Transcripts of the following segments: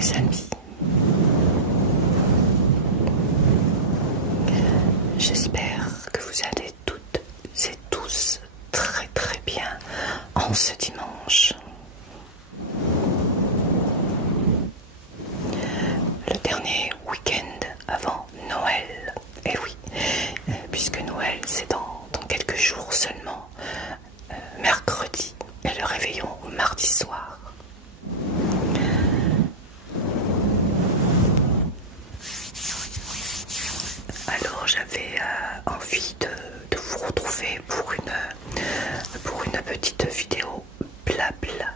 les amis. J'espère que vous allez toutes et tous très très bien en ce dimanche. Le dernier week-end avant Noël. Et oui, puisque Noël c'est dans quelques jours seulement, mercredi, et le réveillon mardi soir. Alors j'avais envie de vous retrouver pour une petite vidéo blabla.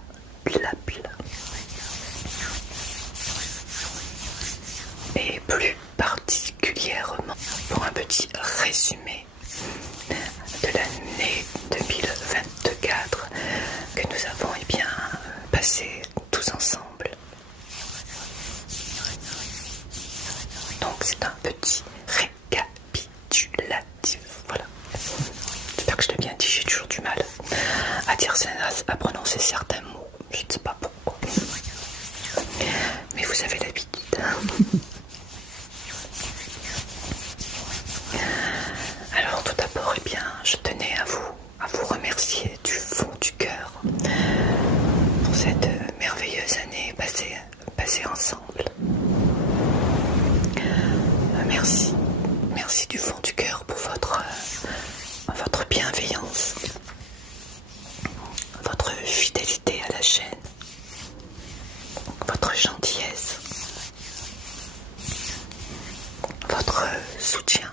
Et plus particulièrement pour un petit résumé de l'année 2024 que nous avons passé tous ensemble. Donc c'est un petit récapitulatif, voilà. J'espère que je l'ai bien dit, j'ai toujours du mal à prononcer certains mots, je ne sais pas pourquoi. Mais vous avez l'habitude. Alors tout d'abord, je tenais à vous remercier du fond du cœur pour cette merveilleuse année passée ensemble. Merci du fond du cœur pour votre bienveillance, votre fidélité à la chaîne, votre gentillesse, votre soutien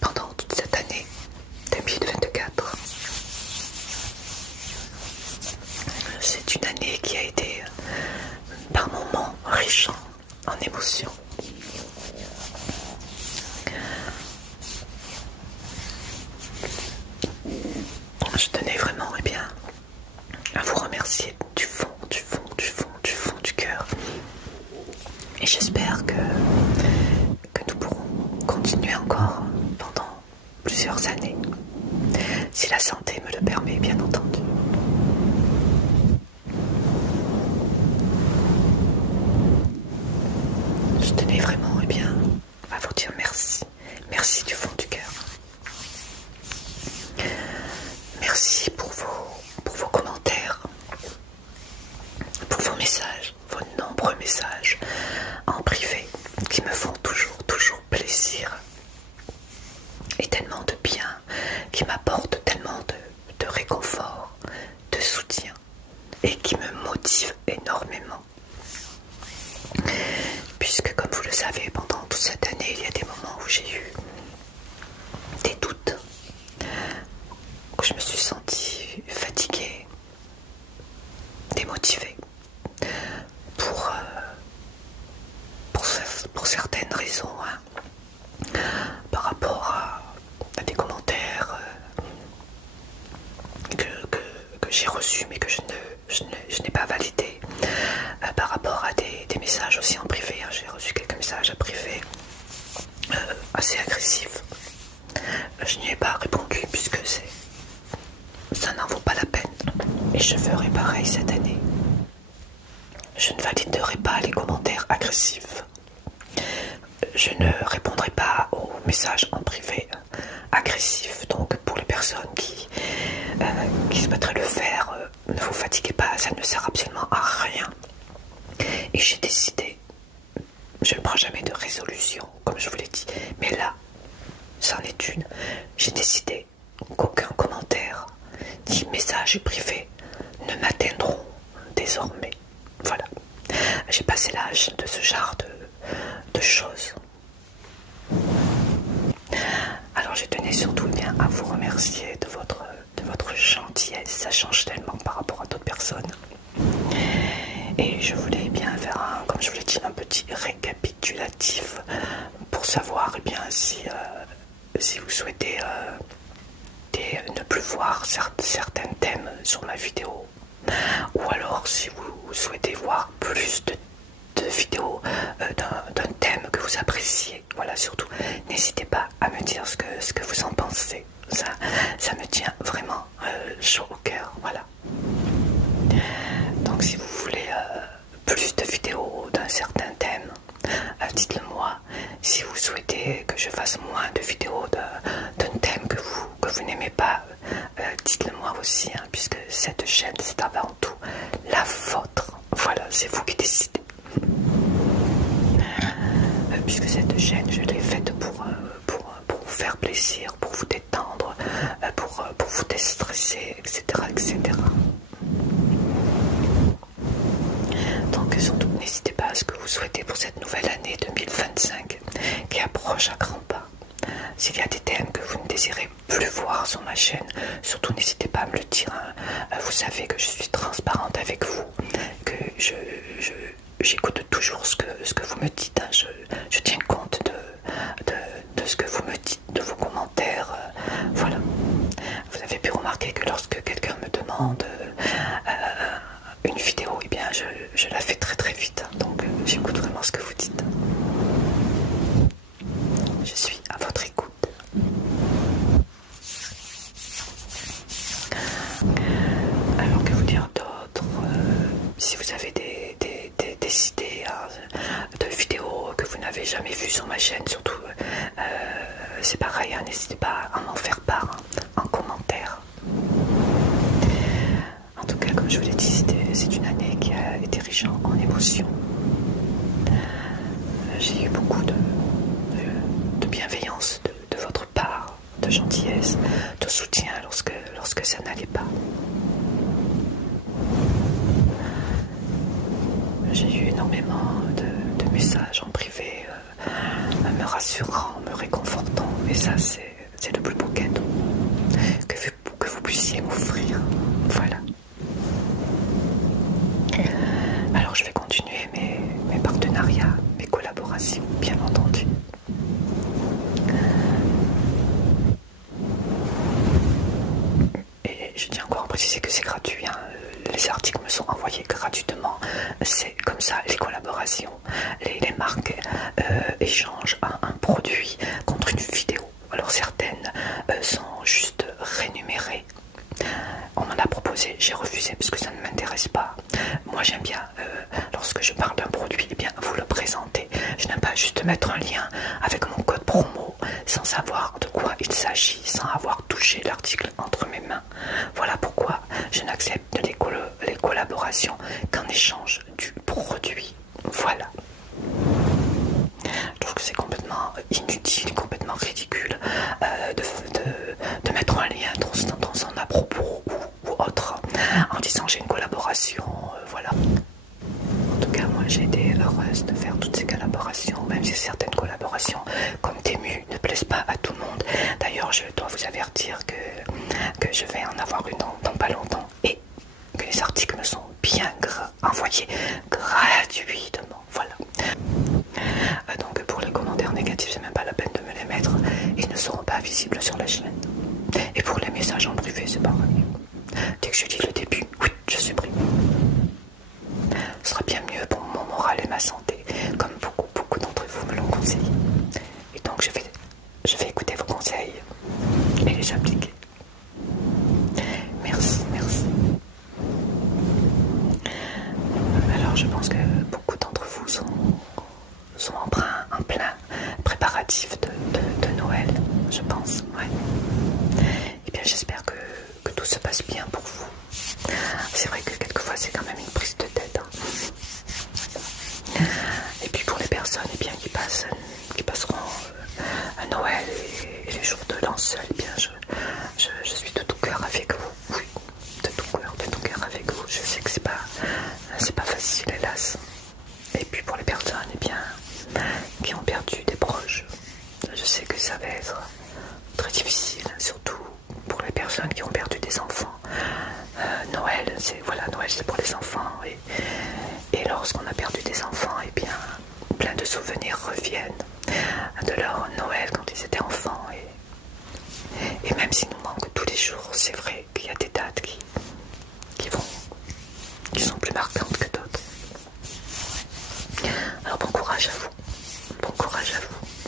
pendant toute cette année 2024. C'est une année qui a été par moments riche en émotions. Je tenais vraiment à vous remercier du fond du cœur. Et j'espère que nous pourrons continuer encore pendant plusieurs années, si la santé me le permet, bien entendu. Je tenais vraiment à vous dire merci. Merci du fond du cœur. Merci pour vos commentaires, pour vos messages, vos nombreux messages en privé qui me font toujours plaisir et tellement de bien, qui m'apportent tellement de réconfort, de soutien et qui me motivent énormément. Puisque comme vous le savez, pendant toute cette année, il y a des moments où j'ai eu des doutes, où je me suis sentie fatiguée, démotivée, pour certaines raisons, par rapport à des commentaires que j'ai reçus mais que je n'ai pas validés, par rapport à des messages aussi en privé. J'ai reçu quelques messages en privé assez agressifs. Je n'y ai pas répondu puisque ça n'en vaut pas la peine. Et je ferai pareil cette année. Je ne validerai pas les commentaires agressifs. Je ne répondrai pas aux messages en privé agressifs. Donc pour les personnes qui souhaiteraient le faire, ne vous fatiguez pas, ça ne sert absolument à rien. Et j'ai décidé, je ne prends jamais de résolution, comme je vous l'ai dit, mais là, c'en est une. J'ai décidé qu'aucun commentaire ni message privé ne m'atteindront désormais. Voilà. J'ai passé l'âge de ce genre de choses. Alors je tenais surtout à vous remercier de votre gentillesse. Ça change tellement par rapport à d'autres personnes. Et je voulais faire comme je vous l'ai dit, un petit récapitulatif pour savoir si vous souhaitez ne plus voir certains thèmes sur ma vidéo, ou alors si vous souhaitez voir plus de vidéos d'un thème que vous appréciez. Voilà, surtout n'hésitez pas à me dire ce que vous en pensez. Ça me tient vraiment chaud au cœur. Voilà. Donc si vous voulez plus de vidéos d'un certain je fasse moins de vidéos d'un thème que vous n'aimez pas, dites-le moi aussi, hein, puisque cette chaîne c'est avant tout la vôtre. Voilà, c'est vous qui décidez. Puisque cette chaîne je l'ai faite pour vous faire plaisir, pour vous détendre, pour vous déstresser, etc. etc. Donc surtout n'hésitez pas à ce que vous souhaitez pour cette nouvelle année 2025 qui approche à grands pas. S'il y a des thèmes que vous ne désirez plus voir sur ma chaîne, surtout n'hésitez pas à me le dire, hein. Vous savez que je suis transparente avec vous, que j'écoute toujours ce que vous me dites, hein. Je tiens compte de ce que vous me dites, de vos commentaires, voilà. Vous avez pu remarquer que lorsque quelqu'un me demande une vidéo, eh bien je la fais très très vite, hein. Donc j'écoute vraiment ce que vous dites. Je suis à votre écoute. Alors que vous dire d'autre, si vous avez des idées, hein, de vidéos que vous n'avez jamais vues sur ma chaîne, surtout c'est pareil, hein, n'hésitez pas à m'en faire part, hein, en commentaire. En tout cas, comme je vous l'ai dit, c'est une année qui a été riche en émotions. J'ai eu beaucoup de bienveillance de votre part, de gentillesse, de soutien lorsque ça n'allait pas. J'ai eu énormément de messages en privé me rassurant, me réconfortant, et ça c'est le plus beau cadeau que vous puissiez m'offrir. Voilà. Alors je vais continuer mes partenariats, mes collaborations, bien entendu. Et je tiens encore à préciser que c'est gratuit, hein. Les articles me sont envoyés gratuitement. C'est comme ça, les collaborations, les marques échangent un produit contre une vidéo. Alors certaines sont juste rémunérées. On m'en a proposé, j'ai refusé parce que ça ne m'intéresse pas. Moi j'aime bien, lorsque je parle d'un produit, eh bien vous le présentez. Je n'aime pas juste mettre un lien avec mon code promo sans savoir de quoi il s'agit, sans avoir touché l'article entre mes mains. Voilà pourquoi je n'accepte les collaborations qu'en échange du produit. Voilà. Je trouve que c'est complètement inutile, complètement ridicule de mettre un lien dans un à propos ou autre en disant j'ai une collaboration, voilà. En tout cas, moi j'ai été heureuse de faire toutes ces collaborations, même si certaines collaborations, comme Temu, ne plaisent pas à tout le monde. D'ailleurs, je dois vous avertir que je vais en avoir une dans pas longtemps et que les articles me sont bien envoyés gratuitement. Voilà. Donc pour les commentaires négatifs, c'est même pas la peine de me les mettre. Ils ne seront pas visibles sur la chaîne. Et pour les messages en privé, c'est pareil. Dès que je lis le début, oui, je supprime. Ce sera bien mieux pour mon moral et ma santé, comme beaucoup d'entre vous me l'ont conseillé. Et donc je vais écouter vos conseils et les appliquer. Merci. Alors je pense que beaucoup d'entre vous sont en plein préparatif de Noël, je pense. Ouais. Et bien j'espère que tout se passe bien pour vous. C'est vrai que quelquefois c'est quand même une prise de tête, hein. Et puis pour les personnes bien, qui passeront à Noël et les jours de l'an seul, eh bien je suis de tout cœur avec vous. Oui, de tout cœur avec vous. Je sais que c'est pas facile, hélas. Et puis pour les personnes qui ont perdu des proches, je sais que ça va être très difficile, surtout pour les personnes qui ont perdu des enfants. Noël c'est pour les enfants, et lorsqu'on a perdu des enfants, et bien plein de souvenirs reviennent de leur Noël quand ils étaient enfants, et même s'il nous manque tous les jours, c'est vrai qu'il y a des dates qui sont plus marquantes que d'autres. Alors bon courage à vous,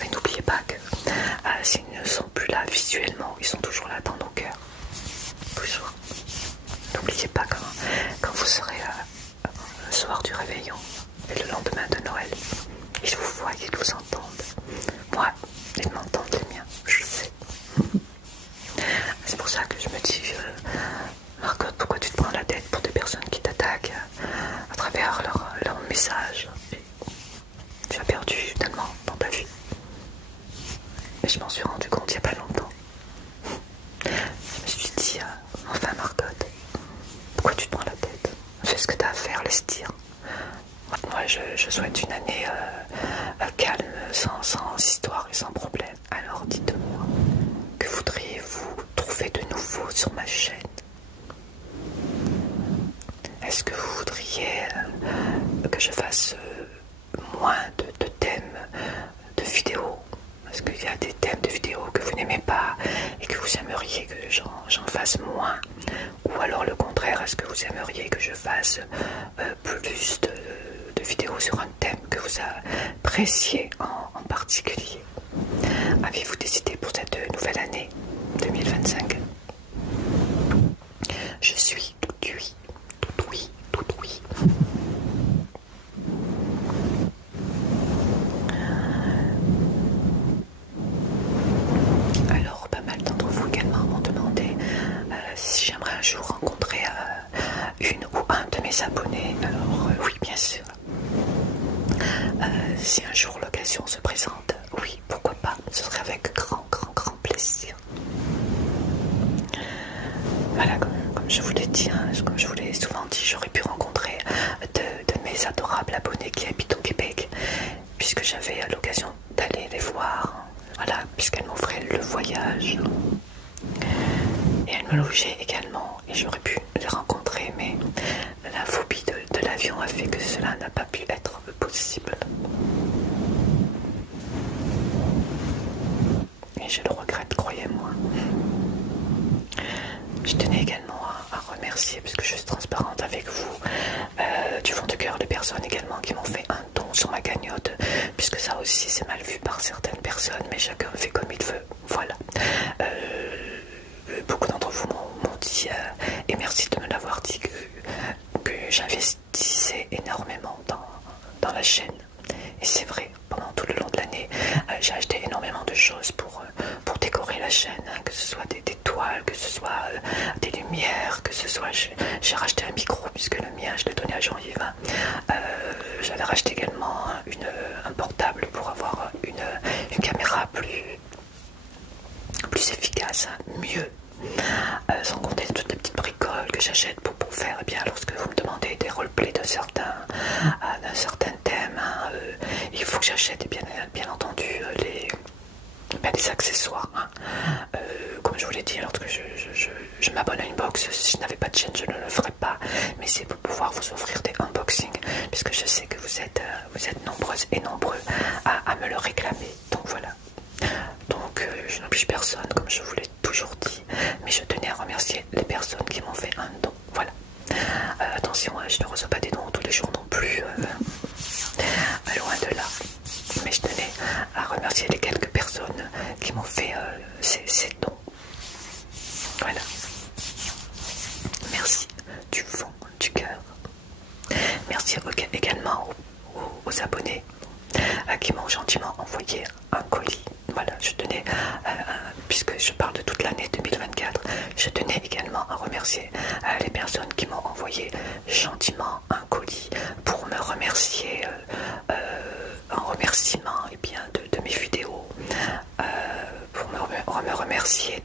mais n'oubliez pas que s'ils ne sont plus là visuellement, ils sont toujours là dans nos cœurs, toujours. N'oubliez pas quand vous serez le soir du réveillon et le lendemain de Noël, ils vous voient, ils vous entendent. Moi, Ils m'entendent les miens, je sais. C'est pour ça que je me dis, Margot, pourquoi tu te prends la tête pour des personnes qui t'attaquent à travers leurs messages? Tu as perdu tellement dans ta vie. Et je m'en suis rendu compte il n'y a pas longtemps. Je me suis dit, enfin Margot, pourquoi tu te prends la tête? Fais ce que tu as à faire, laisse dire. Moi je souhaite une année calme, sans histoire et sans problème. Alors dites-moi, que voudriez-vous trouver de nouveau sur ma chaîne? Est-ce que vous voudriez que je fasse moins de thèmes de vidéos? Est-ce qu'il y a des thèmes de vidéos que vous n'aimez pas et que vous aimeriez que j'en fasse moins? Ou alors le contraire, est-ce que vous aimeriez que je fasse plus de vidéos sur un thème que vous appréciez en particulier? Avez-vous décidé pour cette nouvelle année 2025? Je suis tout oui, tout oui, tout oui. Alors, pas mal d'entre vous également m'ont demandé si j'aimerais un jour rencontrer une ou un de mes abonnés. Alors, oui, bien sûr. Si un jour l'occasion se présente, oui, pourquoi pas, ce serait avec grand plaisir. Voilà, comme je vous l'ai dit, comme je vous l'ai souvent dit, j'aurais pu rencontrer de mes adorables abonnés qui habitent au Québec, puisque j'avais l'occasion d'aller les voir, voilà, puisqu'elles m'offraient le voyage. Et elles me logeaient également, et j'aurais pu les rencontrer, mais la phobie de l'avion a fait que cela n'a pas pu être possible. Et je le regrette, croyez-moi. Je tenais également à remercier, puisque je suis transparente avec vous, du fond de cœur, les personnes également qui m'ont fait un don sur ma cagnotte, puisque ça aussi c'est mal vu par certaines personnes, mais chacun fait comme il veut. Voilà. Beaucoup d'entre vous m'ont dit, et merci de me l'avoir dit, que j'investissais énormément dans la chaîne. Et c'est vrai, pendant tout le long de l'année, j'ai acheté énormément de choses pour décorer la chaîne, hein, que ce soit des toiles, que ce soit des lumières, que ce soit... J'ai racheté un micro, puisque le mien, je l'ai donné à Jean-Yves. J'avais racheté également un portable pour avoir une caméra plus efficace, hein, mieux. Sans compter toutes les petites bricoles que j'achète pour faire, eh bien, lorsque vous me demandez des roleplays d'un certain thème, hein, il faut que j'achète, bien entendu, les accessoires. Hein. Comme je vous l'ai dit, lorsque je m'abonne à une box, si je n'avais pas de chaîne, je ne le ferais pas, mais c'est pour pouvoir vous offrir des unboxings, puisque je sais que vous êtes nombreuses et nombreux à me le réclamer. Donc voilà. Donc je n'oblige personne, comme je vous l'ai toujours dit, mais je tenais à remercier les personnes qui m'ont fait un don. Voilà. Attention, je ne reçois pas des dons tous les jours non plus, loin de là. Mais je tenais à remercier les quelques personnes qui m'ont fait ces dons. Voilà. Merci du fond du cœur. Merci également aux abonnés qui m'ont gentiment envoyé un colis. Voilà, je tenais, puisque je parle de toute l'année 2024, je tenais également à remercier les personnes qui m'ont envoyé gentiment un colis pour me remercier, en remerciement de mes vidéos, pour me remercier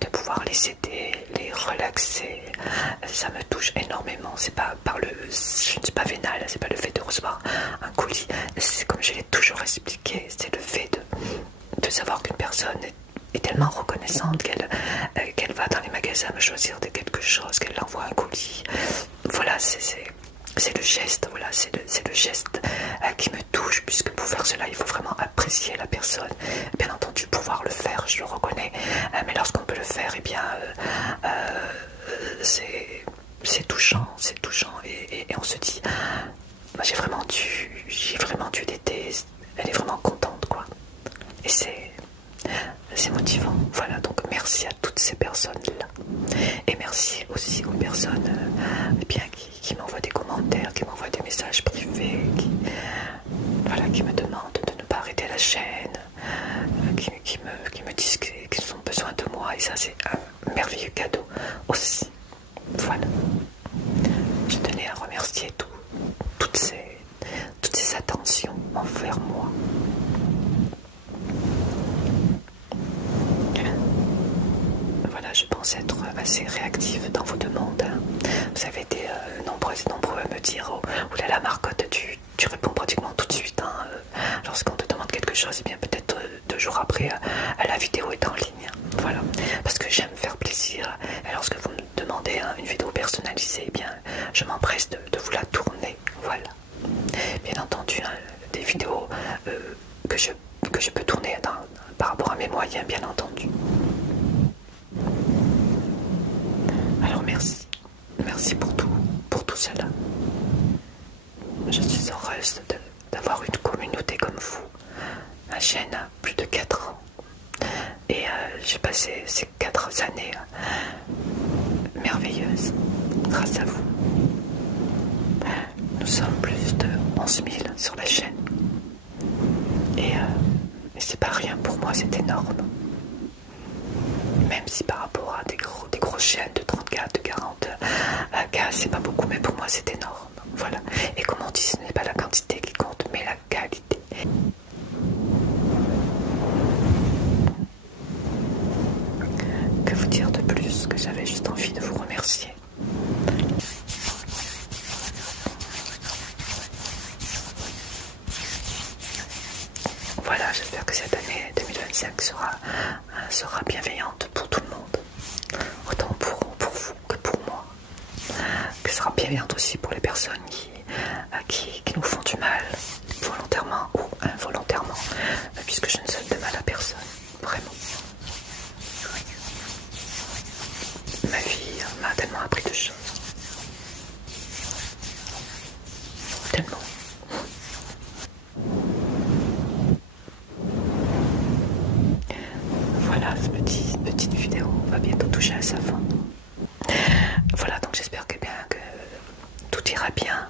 de pouvoir les aider, les relaxer. Ça me touche énormément. C'est pas je ne suis pas vénale, c'est pas le fait de recevoir un colis, c'est comme je l'ai toujours expliqué, c'est le fait de savoir qu'une personne est tellement reconnaissante qu'elle va dans les magasins me choisir de quelque chose, qu'elle envoie un colis. Voilà, c'est le geste, voilà, c'est le geste qui me touche, puisque pour faire cela, il faut vraiment apprécier la personne. Bien entendu, pouvoir le faire, je le reconnais, mais lorsqu'on peut le faire, eh bien, c'est touchant, et on se dit, bah, j'ai vraiment dû l'aider, elle est vraiment contente, quoi. Et c'est motivant. Voilà, donc merci à toutes ces personnes-là. Et merci aussi aux personnes qui m'envoient des commentaires, qui m'envoient des messages privés, qui me demandent de ne pas arrêter la chaîne, qui et ça c'est un merveilleux cadeau aussi. Voilà. Je tenais à remercier toutes ces attentions envers moi. Voilà, je pense être assez réactive dans vos demandes. Vous avez été nombreux à me dire oh là là Marcotte, tu réponds pratiquement tout de suite. Lorsqu'on te demande quelque chose, et bien peut-être 2 jours après, la vidéo est en ligne. Voilà, parce que j'aime faire plaisir. Et lorsque vous me demandez une vidéo personnalisée, eh bien je m'empresse de vous la tourner. Voilà. Bien entendu, des vidéos que je peux tourner par rapport à mes moyens, bien entendu. Alors merci pour tout cela. Je suis heureuse d'avoir une communauté comme vous. Ma chaîne a plus de 4 ans et j'ai passé ces 4 années merveilleuses grâce à vous. Nous sommes plus de 11 000 sur la chaîne et c'est pas rien pour moi, c'est énorme. Même si par rapport à des grosses chaînes de 34, de 40 cas, c'est pas beaucoup, mais pour moi c'est énorme. Voilà. Et comme on dit, ce n'est pas la quantité qui compte, mais la qualité. Que vous dire de plus que j'avais juste envie de vous remercier. Voilà, j'espère que cette année 2025 sera bienveillante pour tout le monde. Autant pour vous que pour moi. Que sera bienveillante aussi pour les personnes qui nous font du mal, volontairement ou involontairement, puisque je ne souhaite de mal à personne, vraiment. Ma vie m'a tellement appris de choses. Tellement. Voilà, cette petite vidéo va bientôt toucher à sa fin. Voilà, donc j'espère que tout ira bien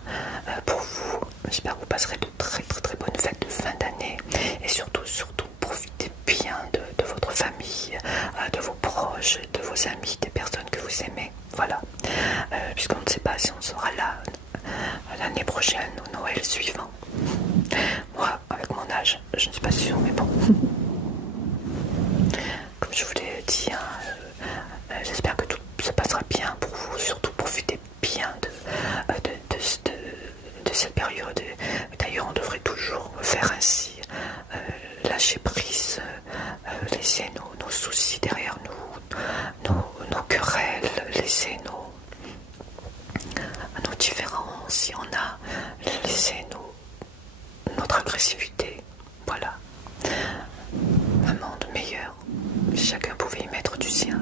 pour vous. J'espère que vous passerez de très bonnes fêtes de fin d'année. Et surtout, profitez bien de votre famille, de vos proches, de vos amis, des personnes que vous aimez. Voilà. Puisqu'on ne sait pas si on sera là l'année prochaine ou Noël suivant. Moi, avec mon âge, je ne suis pas sûre, mais bon. Comme je vous l'ai dit, j'espère que tout se passera bien pour vous. Surtout profitez bien de cette période. D'ailleurs, on devrait toujours faire ainsi. Lâcher prise, laisser nos soucis derrière nous, nos querelles, laisser nos différences, si on a, laisser notre agressivité. Voilà. Un monde meilleur. Chacun pouvait y mettre du sien.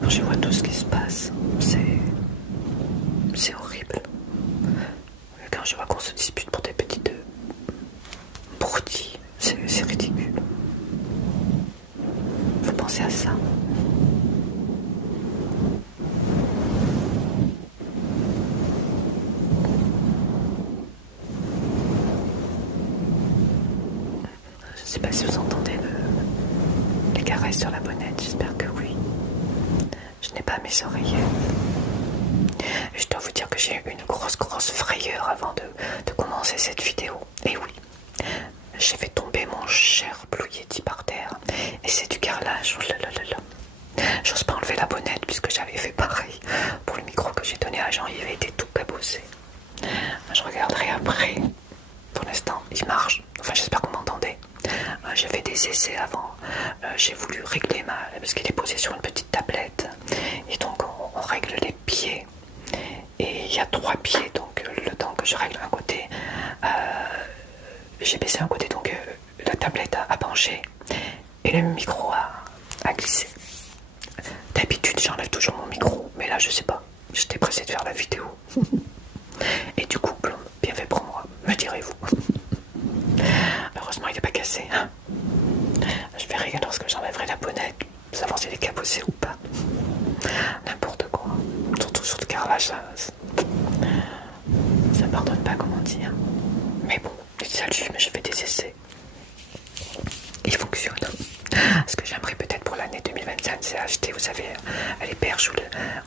Quand je vois tout ce qui se passe, c'est horrible. Quand je vois qu'on se dispute pour des petites broutilles, c'est ridicule. Faut penser à ça. Je ne sais pas si vous entendez les caresses sur la bonnette, j'espère que oui. Je n'ai pas mes oreillettes. Je dois vous dire que j'ai eu une grosse frayeur avant de commencer cette vidéo. Et oui, j'ai fait tomber mon cher Blue Yeti par terre. Et c'est du carrelage. Oh là là là là. J'ose pas enlever la bonnette puisque j'avais fait pareil pour le micro que j'ai donné à Jean. Il avait été tout cabossé. Je regarderai après. Pour l'instant, il marche. Enfin, j'espère que vous m'entendez. J'ai fait des essais avant. J'ai voulu régler parce qu'il est posé sur une petite tablette. Et donc, on règle les pieds. Et il y a 3 pieds. Donc, le temps que je règle un côté, j'ai baissé un côté. Donc, la tablette a penché. Et le micro a glissé. D'habitude, j'enlève toujours mon micro. Mais là, je sais pas. J'étais pressé de faire la vidéo. Et du coup, bien fait pour moi, me direz-vous. Heureusement, il n'est pas cassé. Hein. Je verrai lorsque j'enlèverai la bonnette, savoir s'il est cabossé ou pas. N'importe quoi. Surtout sur le carrelage, ça pardonne pas, comme on dit. Hein. Mais bon, mais je fais des essais. Il fonctionne. Ce que j'aimerais peut-être pour pensez à acheter, vous savez, les perches où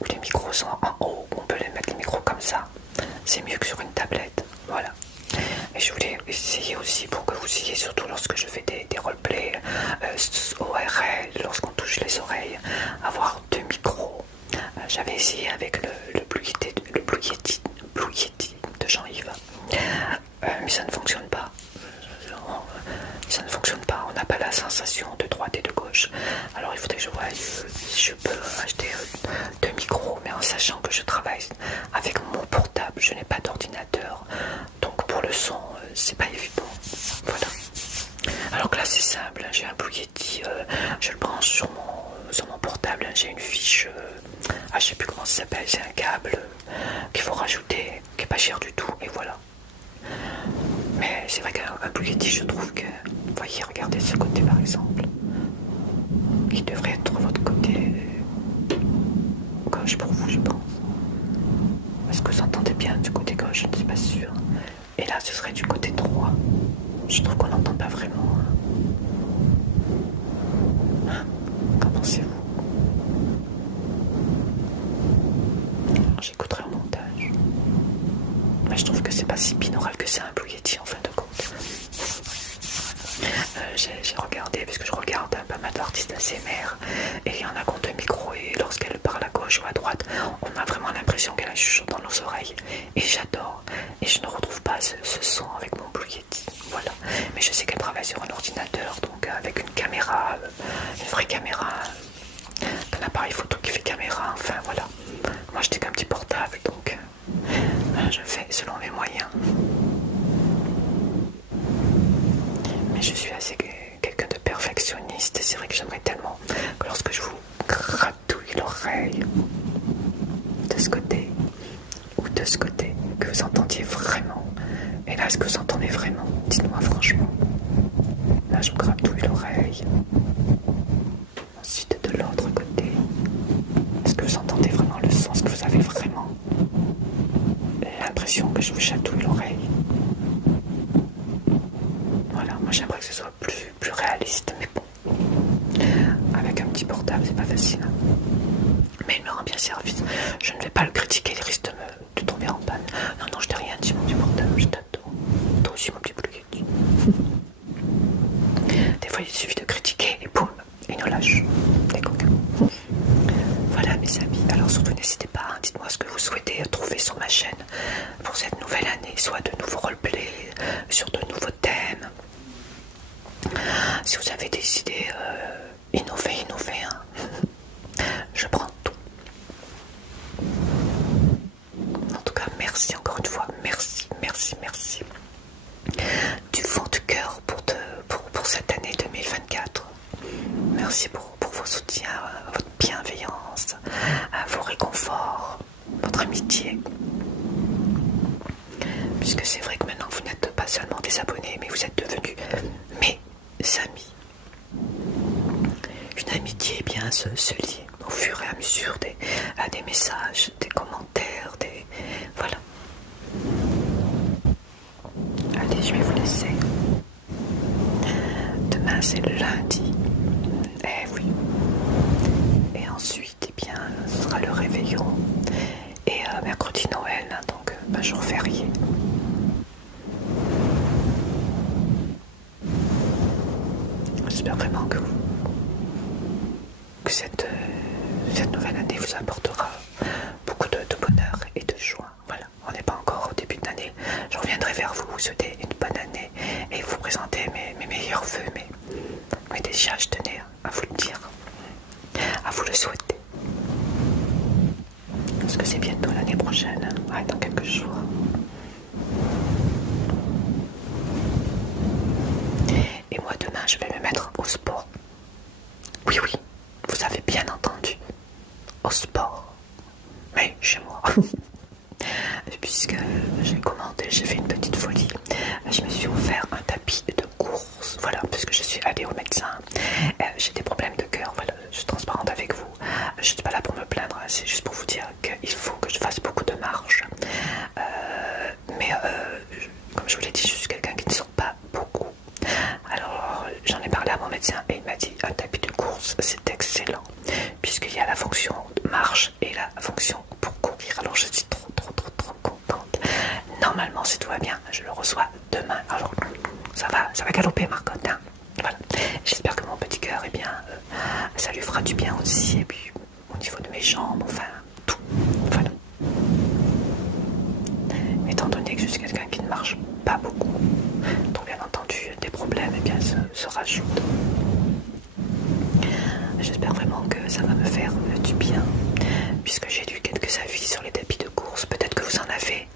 les micros sont en haut, on peut les mettre les micros comme ça. C'est mieux que sur une tablette, voilà. Et je voulais essayer aussi pour que vous ayez, surtout lorsque je fais des roleplays ORL, lorsqu'on touche les oreilles, avoir deux micros. J'avais essayé avec le Blue Yeti de Jean-Yves, mais ça ne fonctionne pas. Ça ne fonctionne pas, on n'a pas la sensation de droite et de gauche. Alors il faudrait que je voie si je peux acheter deux micros, mais en sachant que je travaille avec mon portable, je n'ai pas d'ordinateur, donc pour le son c'est pas évident. Voilà. Alors que là c'est simple, j'ai un Blue Yeti, je le branche sur mon portable, j'ai une fiche, je sais plus comment ça s'appelle, c'est un câble qu'il faut rajouter, qui est pas cher du tout, et voilà. Mais c'est vrai qu'un Blue Yeti, je trouve que, vous voyez, regardez ce côté par exemple, qui devrait être votre côté gauche pour vous, je pense. Est-ce que vous entendez bien du côté gauche? Je ne suis pas sûre. Et là, ce serait du côté droit. Je trouve qu'on n'entend pas vraiment. Qu'en pensez-vous? J'écouterai en montage. Mais je trouve que c'est pas si binaural que c'est un Blue Yeti en fin de compte. J'ai regardé, parce que je regarde pas mal d'artistes ASMR, et il y en a qui ont deux micros, et lorsqu'elle parle à gauche ou à droite, on a vraiment l'impression qu'elle a chuchote dans nos oreilles. Et j'adore. Et je ne retrouve pas ce son avec mon Blue Yeti. Voilà. Mais je sais qu'elle travaille sur un ordinateur, donc avec une caméra, une vraie caméra, un appareil photo qui fait caméra, enfin voilà. Moi j'étais qu'un petit portable, donc je fais selon mes moyens. Mais je suis assez quelqu'un de perfectionniste. C'est vrai que j'aimerais tellement que lorsque je vous gratouille l'oreille de ce côté ou de ce côté, que vous entendiez vraiment. Et là, est-ce que vous entendez vraiment? Dites-moi franchement. Là, je vous gratouille l'oreille. Ensuite, de l'autre côté, est-ce que vous entendez vraiment le son? Est-ce que vous avez vraiment l'impression que je vous chatouille l'oreille? Voilà, moi j'aimerais que ce soit plus réaliste, mais bon, avec un petit portable c'est pas facile. Mais il me rend bien service. Je ne vais pas le critiquer, il risque de tomber en panne. Non, je t'ai rien dit, mon petit portable, je t'adore. Toi aussi, mon petit Blue Yeti. Des fois il suffit de critiquer et boum, il nous lâche. Des coquins. Voilà mes amis, alors surtout n'hésitez pas, hein, dites-moi ce que vous souhaitez trouver sur ma chaîne pour cette nouvelle année, soit de nouveaux roleplays, sur de nouveaux thèmes. Si vous avez des idées, innovez, hein. Je prends tout. En tout cas, merci encore une fois, merci. Du fond du cœur pour cette année 2024. Merci pour vos soutiens, votre bienveillance, vos réconforts, votre amitié. Puisque c'est vrai que maintenant vous n'êtes pas seulement des abonnés, mais vous êtes devenus mes amis. Une amitié bien se lie au fur et à mesure des messages, des commentaires, voilà. Allez, je vais vous laisser. Demain c'est le lundi. Eh oui. Et ensuite, eh bien, ce sera le réveillon. Et mercredi Noël, hein, donc jour férié. J'espère vraiment que cette nouvelle année vous apportera beaucoup de bonheur et de joie. Voilà, on n'est pas encore au début de l'année. Je reviendrai vers vous, vous souhaiter une bonne année et vous présenter mes meilleurs vœux. Mais déjà, je tenais à vous le dire, à vous le souhaiter. Parce que c'est bientôt l'année prochaine, ouais, dans quelques jours. Et moi demain, je vais me mettre au sport. Oui, vous avez bien entendu. Au sport. Oui, chez moi. Puisque j'ai commandé, j'ai fait une petite folie. Je me suis offert un tapis de course. Voilà, puisque je suis allée au médecin. J'ai des problèmes de cœur. Voilà, je suis transparente avec vous. Je ne suis pas là pour me plaindre. C'est juste pour vous dire qu'il faut que je fasse beaucoup de marche. Comme je vous l'ai dit, je suis quelqu'un qui ne sort pas beaucoup. Alors, j'en ai parlé à mon médecin et il m'a dit un tapis de course, c'est excellent. normalement, si tout va bien, je le reçois demain. Alors, ça va galoper, Marcotte. Hein. Voilà. J'espère que mon petit cœur, eh bien, ça lui fera du bien aussi. Et puis, au niveau de mes jambes, enfin, tout. Voilà. Étant donné que je suis quelqu'un qui ne marche pas beaucoup, donc bien entendu, des problèmes, eh bien, se rajoutent. J'espère vraiment que ça va me faire du bien, puisque j'ai lu quelques avis sur les tapis de course. Peut-être que vous en avez.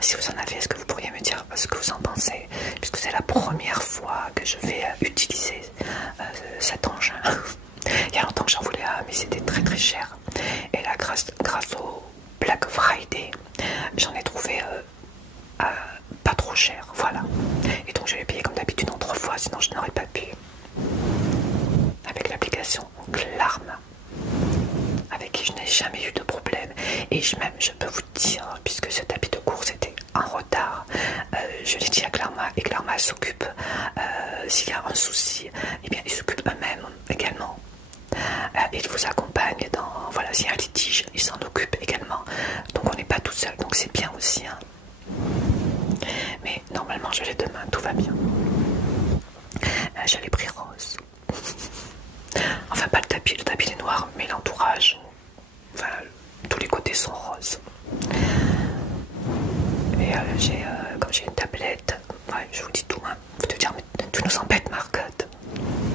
Si vous en avez, est-ce que vous pourriez me dire ce que vous en pensez? Puisque c'est la première fois que je vais utiliser cet engin. Il y a longtemps que j'en voulais un, mais c'était très très cher. Et là, grâce au Black Friday, j'en ai trouvé pas trop cher. Voilà. Et donc je l'ai payé comme d'habitude en 3 fois, sinon je n'aurais pas pu. Avec l'application Klarna, avec qui je n'ai jamais eu de problème. Et même, je peux vous dire, puisque ce tapis de course était en retard, je l'ai dit à Klarna, et Klarna s'occupe, s'il y a un souci, eh bien ils s'occupent eux-mêmes également. Ils vous accompagnent dans, voilà, s'il y a un litige, ils s'en occupent également. Donc on n'est pas tout seul, donc c'est bien aussi. Hein. Mais normalement je l'ai demain, tout va bien. Je l'ai pris rose. Enfin, pas le tapis est noir, mais l'entourage, enfin, tous les côtés sont roses. Et comme j'ai une tablette, ouais, je vous dis tout, hein, vous devez dire, mais tu nous embêtes, Marcotte.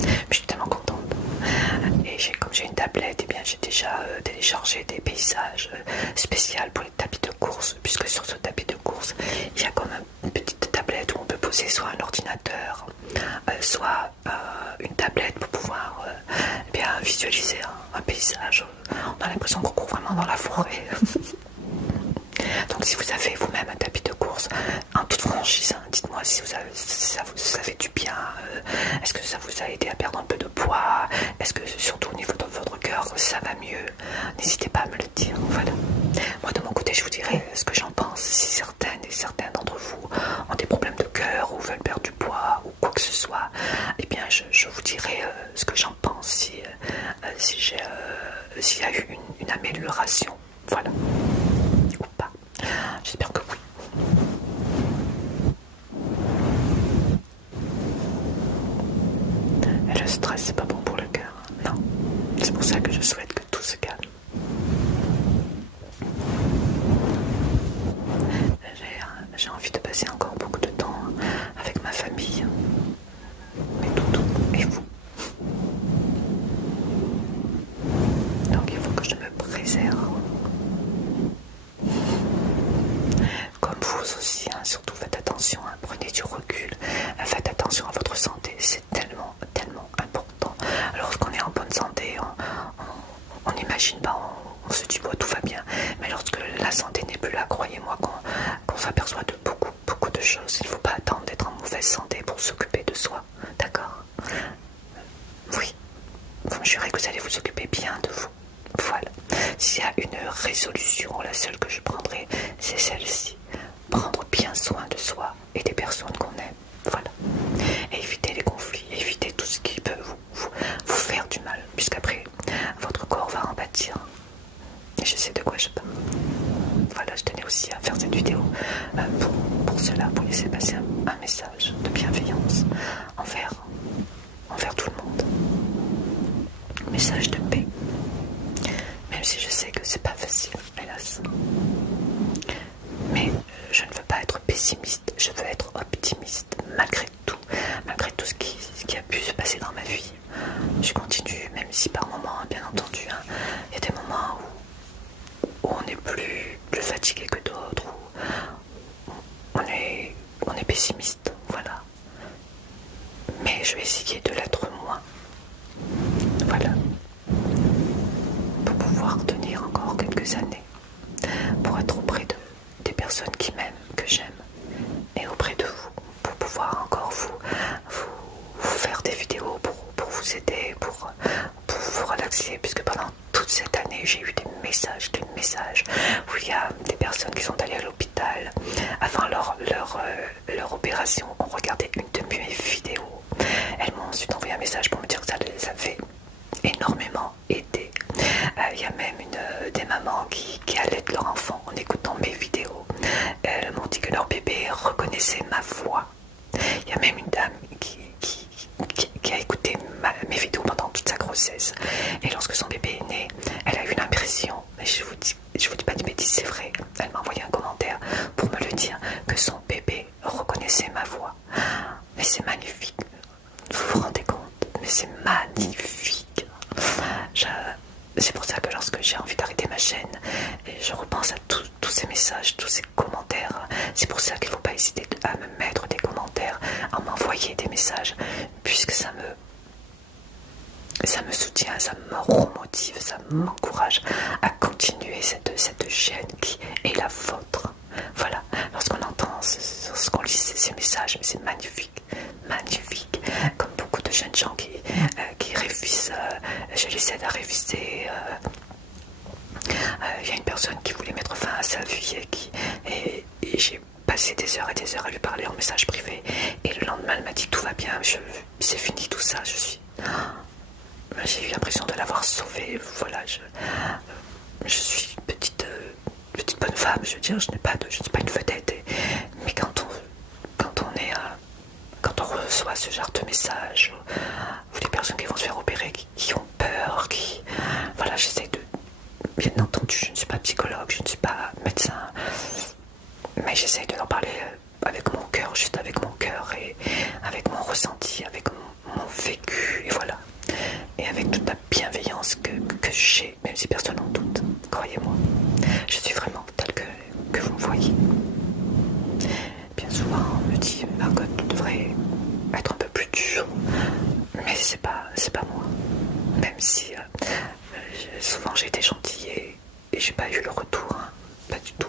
Mais je suis tellement contente. Et comme j'ai une tablette, et bien j'ai déjà téléchargé des paysages spéciaux pour les tapis de course, puisque sur ce tapis de course, il y a comme une petite tablette où on peut poser soit un ordinateur, soit une tablette pour pouvoir bien visualiser un paysage. On a l'impression qu'on court vraiment dans la forêt. Donc si vous avez vous-même un tapis de course, en toute franchise, hein, dites-moi si ça vous fait du bien, est-ce que ça vous a aidé à perdre un peu de poids, est-ce que surtout au niveau de votre cœur ça va mieux, n'hésitez pas à me le dire, voilà. Moi de mon côté je vous dirai ce que j'en pense, si certaines et certains d'entre vous ont des problèmes de cœur ou veulent perdre du poids ou quoi que ce soit, eh bien je vous dirai ce que j'en pense, s'il y a eu une amélioration, voilà. J'espère que oui. Et le stress, c'est pas bon pour le cœur. Non. C'est pour ça que je souhaite que tout se calme. J'ai envie de passer encore beaucoup de temps avec ma famille, mes toutous et vous. Donc il faut que je me préserve. Comme vous aussi, hein, surtout faites attention, hein, prenez du recul, faites attention à votre santé, c'est tellement, tellement important. Lorsqu'on est en bonne santé, on n'imagine pas, on se dit bon, tout va bien, mais lorsque la santé n'est plus là, croyez-moi qu'on s'aperçoit de beaucoup, beaucoup de choses. Il ne faut pas attendre d'être en mauvaise santé pour s'occuper de soi, d'accord? Oui, vous me jurez que vous allez vous occuper bien de vous. Voilà. S'il y a une résolution, la seule que je prendrai, c'est celle-ci. Prendre bien soin de soi et des personnes qu'on aime. Voilà. Et éviter les conflits, éviter tout ce qui peut vous faire du mal, puisqu'après, votre corps va en pâtir. Et je sais de quoi je parle. Voilà, je tenais aussi à faire cette vidéo pour cela, pour laisser passer un message de bienveillance envers tout le monde. Message de paix. Même si je sais que c'est pas facile, hélas. Mais je ne veux pas être pessimiste, je veux être optimiste, malgré tout ce qui a pu se passer dans ma vie. Je continue, même si par moments, bien entendu, hein, il y a des moments où on est plus fatigué que d'autres, où on est pessimiste, voilà. Mais je vais essayer de l'être moins. Voilà. Pour pouvoir tenir encore quelques années, pour être auprès des personnes qui m'aiment, que j'aime, et auprès de vous, pour pouvoir encore vous faire des vidéos, pour vous aider, pour vous relaxer, puisque pendant toute cette année, j'ai eu des messages, où il y a des personnes qui sont allées à l'hôpital avant leur opération, ont regardé une de mes vidéos. Elles m'ont ensuite envoyé un message pour me dire que ça les avait énormément aidé. Il y a même des mamans qui allaitent leur enfant en écoutant mes vidéos. Elles m'ont dit que leur bébé reconnaissait ma voix. Il y a même une dame qui a écouté mes vidéos pendant toute sa grossesse. Et lorsque son bébé est né, elle a eu l'impression, mais je vous dis pas de bêtises, c'est vrai, elle m'a envoyé un commentaire pour me le dire, que son bébé reconnaissait ma voix. Mais c'est magnifique, vous vous rendez compte? Mais c'est magnifique. C'est pour ça que lorsque j'ai envie d'arrêter ma chaîne, je repense à tous ces messages, tous ces commentaires. C'est pour ça qu'il ne faut pas hésiter à me mettre des commentaires, à m'envoyer des messages, puisque ça me soutient, ça me remotive, ça m'encourage à continuer cette chaîne qui est la vôtre. Voilà, lorsqu'on lit ces messages, c'est magnifique, magnifique. Comme beaucoup de jeunes gens qui révisent, je les aide à réviser. Il y a une personne qui voulait mettre fin à sa vie et j'ai passé des heures et des heures à lui parler en message privé. Et le lendemain, elle m'a dit tout va bien, c'est fini tout ça, j'ai eu l'impression de l'avoir sauvée. Voilà, je suis une petite bonne femme, je veux dire, je ne suis pas une vedette. Mais quand on reçoit ce genre de messages, ou les personnes qui vont se faire opérer, qui ont peur, voilà, j'essaie de... Bien entendu, je ne suis pas psychologue, je ne suis pas médecin, mais j'essaie de leur parler avec mon cœur, juste avec mon cœur, et avec mon ressenti, avec mon vécu, et voilà. Et avec toute la bienveillance que j'ai, même si personne n'en doute, croyez-moi. Je suis vraiment telle que vous me voyez. Bien souvent, on me dit, Margot, tu devrais être un peu plus dure, mais c'est pas moi. Même si souvent j'ai été gentille et j'ai pas eu le retour, hein, pas du tout.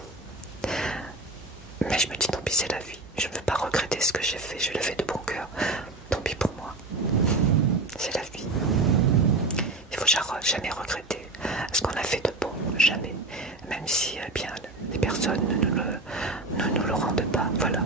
Mais je me dis, tant pis, c'est la vie. Je ne veux pas regretter ce que j'ai fait, je l'ai fait de bon cœur. Tant pis pour moi. C'est la vie. Il faut jamais regretter ce qu'on a fait de bon, jamais. Même si bien les personnes ne nous le rendent pas. Voilà.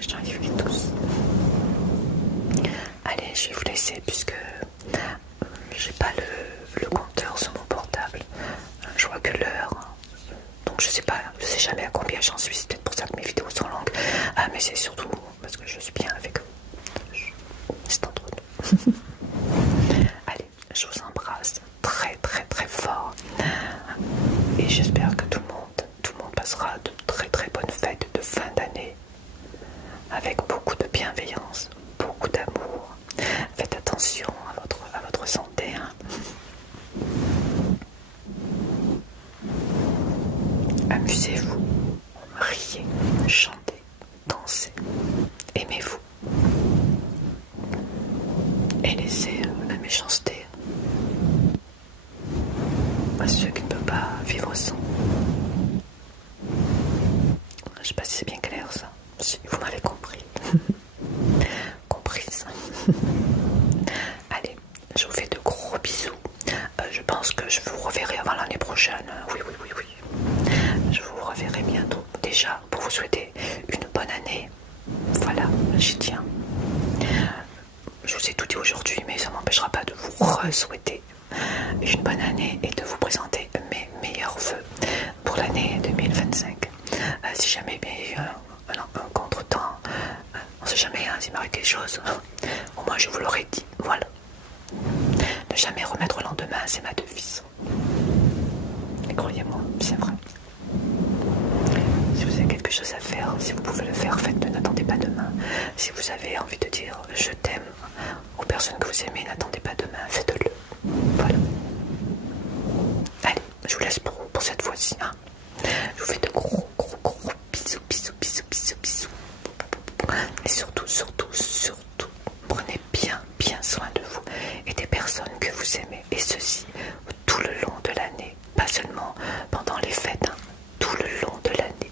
J'arrive tous. Allez, je vais vous laisser puisque j'ai pas le compteur sur mon portable. Je vois que l'heure. Donc je sais jamais à combien j'en suis. C'est peut-être pour ça que mes vidéos sont longues. Ah, mais c'est surtout parce que je suis bien avec eux. C'est entre nous. Allez, je vous embrasse très très très fort. Et j'espère que tout le monde passera de très très bonnes fêtes de fin d'année. Avec beaucoup de bienveillance, beaucoup d'amour. Faites attention à votre santé. Hein. Amusez-vous, riez, chantez, dansez, aimez-vous. Et laissez la méchanceté à ceux qui ne peuvent pas vivre sans. Je sais pas si c'est bien clair ça. Si vous m'avez compris. Comprise. Allez, je vous fais de gros bisous. Je pense que je vous reverrai avant l'année prochaine. Oui. Je vous reverrai bientôt. Déjà, pour vous souhaiter une bonne année. Voilà, j'y tiens. Je vous ai tout dit aujourd'hui, mais ça ne m'empêchera pas de vous re-souhaiter une bonne année et de vous présenter mes meilleurs vœux pour l'année 2025. Si jamais il y a eu un contre-temps, on ne sait jamais s'il m'arrive quelque chose, au moins je vous l'aurais dit, voilà. Ne jamais remettre au lendemain, c'est ma devise. Et croyez-moi, c'est vrai. Si vous avez quelque chose à faire, si vous pouvez le faire, faites-le, n'attendez pas demain. Si vous avez envie de dire je t'aime aux personnes que vous aimez, n'attendez pas demain, faites-le. Voilà. Allez, je vous laisse pour cette fois-ci. Hein. Je vous fais de gros bisous. Et surtout, prenez bien soin de vous et des personnes que vous aimez. Et ceci tout le long de l'année, pas seulement pendant les fêtes, hein, tout le long de l'année.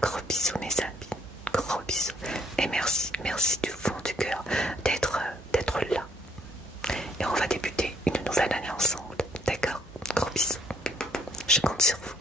Gros bisous mes amis, gros bisous. Et merci du fond du cœur d'être là. Et on va débuter une nouvelle année ensemble, d'accord? Gros bisous. Je compte sur vous.